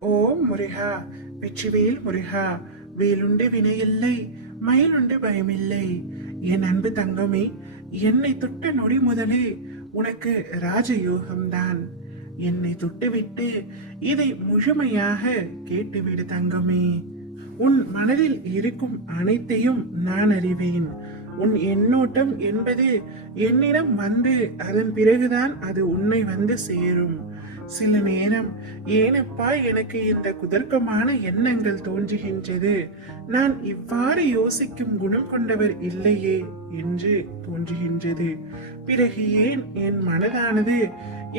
ஓம் முருகா வெற்றிவேல் முருகா வேலுண்டு வினையில்லை மயிலுண்டு பயமில்லை. என் அன்பு தங்கமே என்னை தொட்ட நொடி முதலே உனக்கு ராஜயோகம்தான். என்னை தொட்டுவிட்டு இதை முழுமையாக கேட்டுவிடு தங்கமே. உன் மனதில் இருக்கும் அனைத்தையும் நான் அறிவேன். உன் எண்ணோட்டம் என்பது என்னிடம் வந்து அதன் பிறகுதான் அது உன்னை வந்து சேரும். சில நேரம் ஏனப்பா எனக்கு இந்த குதர்க்கமான எண்ணங்கள் தோன்றுகின்றது. நான் இவ்வாறு யோசிக்கும் குணம் கொண்டவர் இல்லையே என்று தோன்றுகின்றது. பிறகு ஏன் என் மனதானது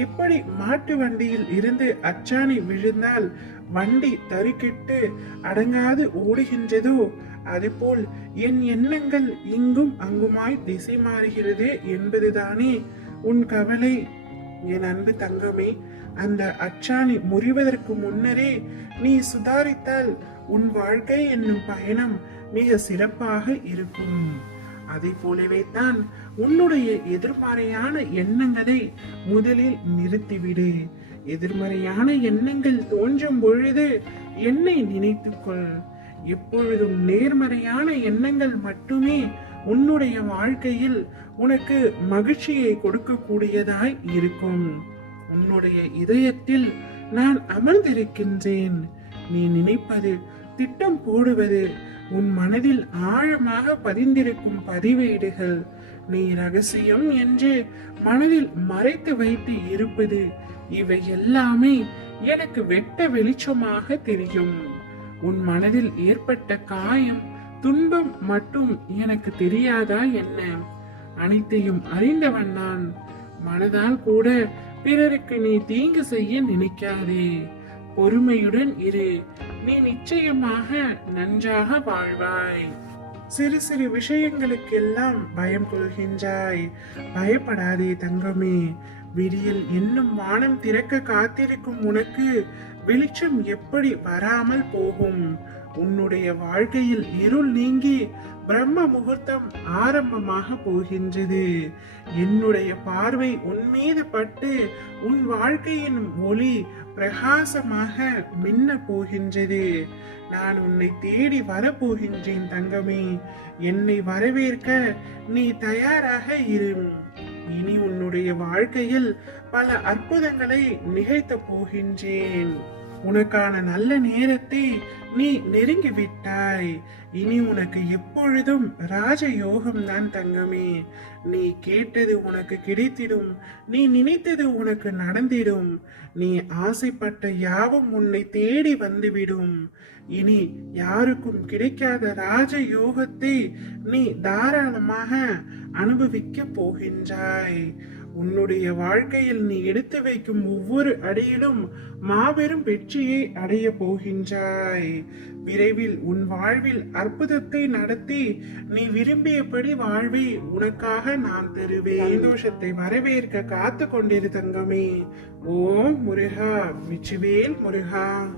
எப்படி மாட்டு வண்டியில் இருந்து அச்சாணி விழுந்தால் வண்டி தருக்கிட்டு அடங்காது ஓடுகின்றதோ அதுபோல் என் எண்ணங்கள் இங்கும் அங்குமாய் திசை மாறுகிறது என்பதுதானே உன் கவலை. என் அன்பு தங்கமே அந்த அச்சாணி முறிவதற்கு முன்னரே நீ சுதாரித்தால் உன் வாழ்க்கை என்னும் பயணம் மிக சிறப்பாக இருக்கும். அதை போலவே தான் உன்னுடைய எதிர்மறையான எண்ணங்களை முதலில் நிறுத்திவிடு. எதிர்மறையான எண்ணங்கள் தோன்றும் பொழுது என்னை நினைத்துக்கொள். எப்பொழுதும் நேர்மறையான எண்ணங்கள் மட்டுமே உன்னுடைய வாழ்க்கையில் உனக்கு மகிழ்ச்சியை கொடுக்கக்கூடியதாய் இருக்கும். உன்னுடைய இதயத்தில் நான் அமர்ந்திருக்கின்றேன். நீ நினைப்பது திட்டம் போடுவது உன் மனதில் ஆழமாக பதிந்திருக்கும் பதிவேடுகள். நீ ரகசியம் என்று மனதில் மறைத்து வைத்து இருப்பது இவை எல்லாமே எனக்கு வெட்ட வெளிச்சமாக தெரியும். உன் மனதில் ஏற்பட்ட காயம் துன்பம் மட்டும் எனக்கு தெரியாதா என்ன? அனைத்தையும் அறிந்தவன் நான். மனதால் கூட பிறருக்கு நீ தீங்கு செய்ய நினைக்காதே. பொறுமையுடன் இரு. நீ நிச்சயமாக நன்றாக வாழ்வாய். சிறு சிறு விஷயங்களுக்கெல்லாம் பயம் கொள்கின்றாய். பயப்படாதே தங்கமே. விடியல் என்னும் வானம் திறக்க காத்திருக்கும் உனக்கு வெளிச்சம் எப்படி வராமல் போகும்? உன்னுடைய வாழ்க்கையில் இருள் நீங்கி பிரம்ம முகூர்த்தம் ஆரம்பமாக போகின்றது. என்னுடைய பார்வை உன் மீது பட்டு உன் வாழ்க்கையின் ஒளி பிரகாசமாக மின்ன போகின்றது. நான் உன்னை தேடி வரப்போகின்றேன் தங்கமே. என்னை வரவேற்க நீ தயாராக இரு. இனி உன்னுடைய வாழ்க்கையில் பல அற்புதங்களை நிகழ்த்த போகின்றேன். உனக்கான நல்ல நேரத்தை நீ நெருங்கி விட்டாய் இனி உனக்கு எப்பொழுதும் ராஜயோகம் தான் தங்கமே. நீ கேட்டது உனக்கு கிடைத்திடும். நீ நினைத்தது உனக்கு நடந்திடும். நீ ஆசைப்பட்ட யாவும் உன்னை தேடி வந்துவிடும். இனி யாருக்கும் கிடைக்காத ராஜ யோகத்தை நீ தாராளமாக அனுபவிக்க போகின்றாய். உன்னுடைய வாழ்க்கையில் நீ எடுத்து வைக்கும் ஒவ்வொரு அடியிலும் மாபெரும் வெற்றியை அடைய போகின்றாய். விரைவில் உன் வாழ்வில் அற்புதத்தை நடத்தி நீ விரும்பியபடி வாழ்வை உனக்காக நான் தருவேன். சந்தோஷத்தை வரவேற்க காத்து கொண்டிரு தங்கமே. ஓம் முருகா மிச்சுவேல் முருகா.